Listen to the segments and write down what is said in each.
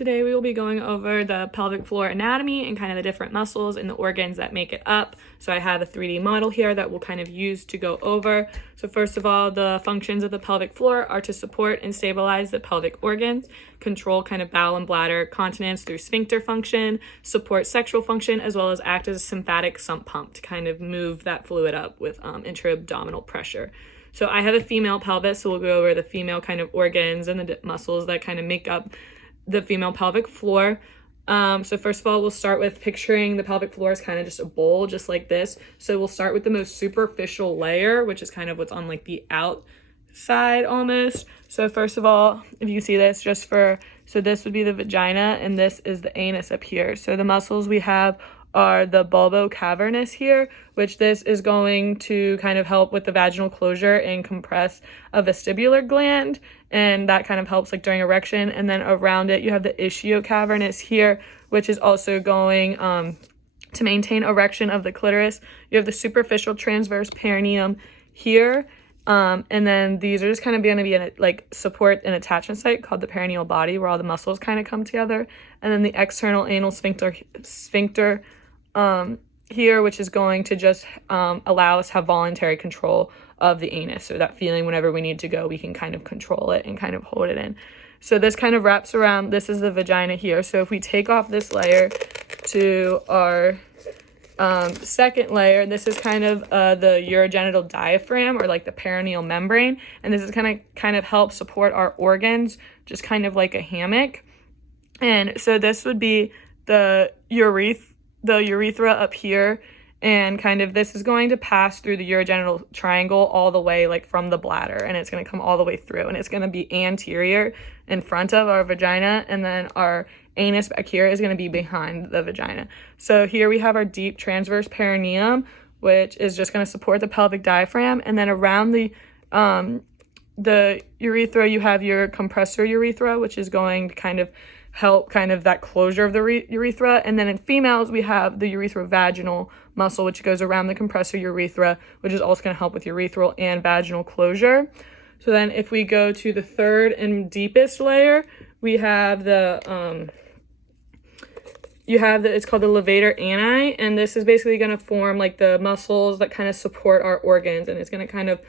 Today we will be going over the pelvic floor anatomy and kind of the different muscles and the organs that make it up. So I have a 3D model here that we'll kind of use to go over. So first of all, the functions of the pelvic floor are to support and stabilize the pelvic organs, control kind of bowel and bladder continence through sphincter function, support sexual function, as well as act as a sympathetic sump pump to kind of move that fluid up with intra-abdominal pressure. So I have a female pelvis, so we'll go over the female kind of organs and the muscles that kind of make up the female pelvic floor. So first of all, we'll start with picturing the pelvic floor as kind of just a bowl, just like this. So we'll start with the most superficial layer, which is kind of what's on like the outside almost. So first of all, if you see this, so this would be the vagina and this is the anus up here. So the muscles we have are the bulbocavernous here, which this is going to kind of help with the vaginal closure and compress a vestibular gland, and that kind of helps like during erection. And then around it you have the ischio-cavernous here, which is also going to maintain erection of the clitoris. You have the superficial transverse perineum here, and then these are just kind of going to be like support an attachment site called the perineal body, where all the muscles kind of come together. And then the external anal sphincter here, which is going to just allow us to have voluntary control of the anus. So that feeling whenever we need to go, we can kind of control it and kind of hold it in. So this kind of wraps around, this is the vagina here. So if we take off this layer to our second layer, this is kind of the urogenital diaphragm, or like the perineal membrane. And this is kind of help support our organs, just kind of like a hammock. And so this would be the urethra up here, and kind of this is going to pass through the urogenital triangle all the way like from the bladder, and it's going to come all the way through, and it's going to be anterior in front of our vagina, and then our anus back here is going to be behind the vagina. So here we have our deep transverse perineum, which is just going to support the pelvic diaphragm, and then around the urethra you have your compressor urethra, which is going to kind of help kind of that closure of the urethra. And then in females we have the urethrovaginal muscle, which goes around the compressor urethra, which is also going to help with urethral and vaginal closure. So then if we go to the third and deepest layer, we have it's called the levator ani, and this is basically going to form like the muscles that kind of support our organs, and it's going to kind of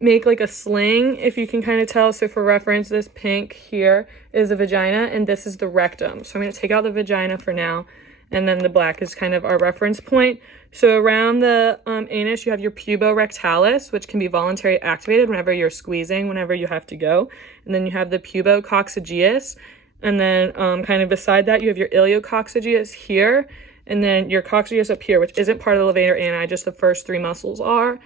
make like a sling, if you can kind of tell. So for reference, this pink here is the vagina and this is the rectum. So I'm going to take out the vagina for now, and then the black is kind of our reference point. So around the anus you have your puborectalis, which can be voluntarily activated whenever you're squeezing, whenever you have to go. And then you have the pubococcygeus, and then kind of beside that you have your iliococcygeus here, and then your coccygeus up here, which isn't part of the levator ani, just the first three muscles are.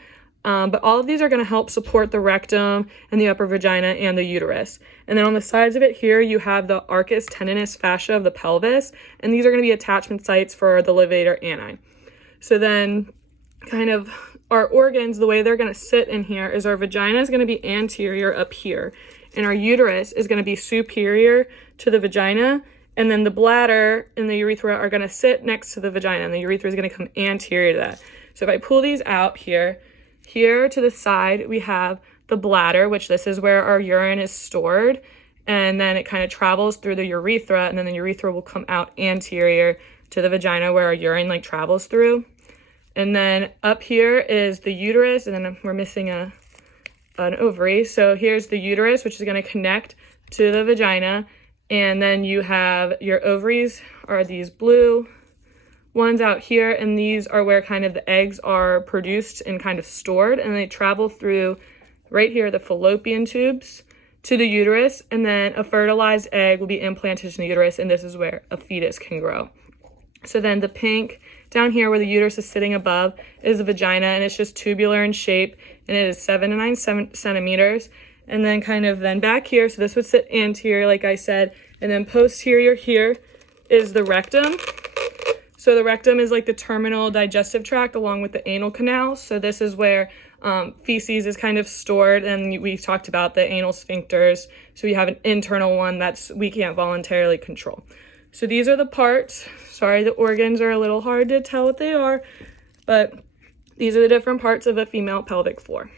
But all of these are going to help support the rectum and the upper vagina and the uterus. And then on the sides of it here, you have the arcus tendinous fascia of the pelvis, and these are going to be attachment sites for the levator ani. So then kind of our organs, the way they're going to sit in here is our vagina is going to be anterior up here, and our uterus is going to be superior to the vagina, and then the bladder and the urethra are going to sit next to the vagina, and the urethra is going to come anterior to that. So if I pull these out here to the side, we have the bladder, which this is where our urine is stored, and then it kind of travels through the urethra, and then the urethra will come out anterior to the vagina where our urine like travels through. And then up here is the uterus, and then we're missing an ovary. So here's the uterus, which is going to connect to the vagina, and then you have your ovaries are these blue ones out here, and these are where kind of the eggs are produced and kind of stored, and they travel through right here, the fallopian tubes, to the uterus, and then a fertilized egg will be implanted in the uterus, and this is where a fetus can grow. So then the pink down here where the uterus is sitting above is the vagina, and it's just tubular in shape, and it is 7 to 9 centimeters. And then kind of then back here, so this would sit anterior like I said, and then posterior here is the rectum. So the rectum is like the terminal digestive tract along with the anal canal. So this is where feces is kind of stored, and we talked about the anal sphincters. So we have an internal one we can't voluntarily control. So these are the parts. Sorry, the organs are a little hard to tell what they are, but these are the different parts of a female pelvic floor.